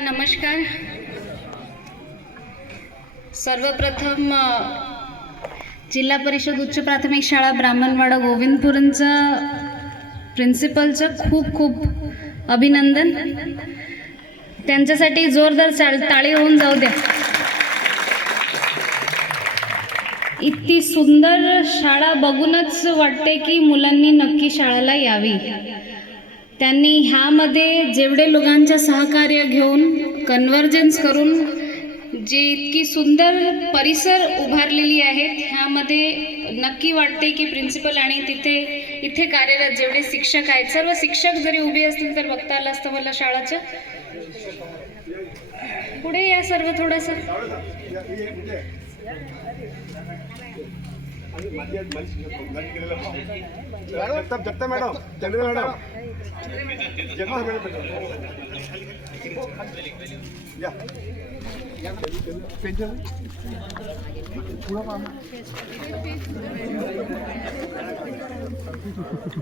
नमस्कार. सर्वप्रथम जिल्हा परिषद उच्च प्राथमिक शाळा ब्राह्मणवाडा गोविंदपुरचं प्रिन्सिपलचं खूप खूप अभिनंदन. त्यांच्यासाठी जोरदार टाळी होऊन जाऊ द्या. इतकी सुंदर शाळा बघूनच वाटते की मुलांनी नक्की शाळेला यावी. त्यांनी ह्यामध्ये जेवढे लोकांचं सहकार्य घेऊन कन्व्हर्जन्स करून जे इतकी सुंदर परिसर उभारलेली आहेत, ह्यामध्ये नक्की वाटते की प्रिन्सिपल आणि इथे कार्यरत जेवढे शिक्षक आहेत, सर्व शिक्षक जरी उभे असतील तर बघता आलं असतं मला शाळाचं. पुढे या सर्व थोडंसं. जगता मॅडम चंद्र मॅडम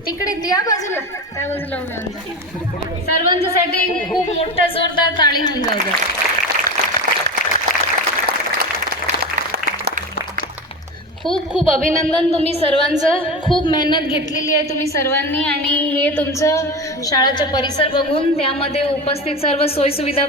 तिकडे त्या बाजूला त्या बाजूला सर्वांसाठी खूप मोठा जोरदार टाळी होऊन जाऊ द्या. खूप खूप अभिनंदन. तुम्ही सर्वांचं खूप मेहनत घेतलेली आहे तुम्ही सर्वांनी, आणि हे तुमचं शाळेचा परिसर बघून त्यामध्ये उपस्थित सर्व सोयीसुविधा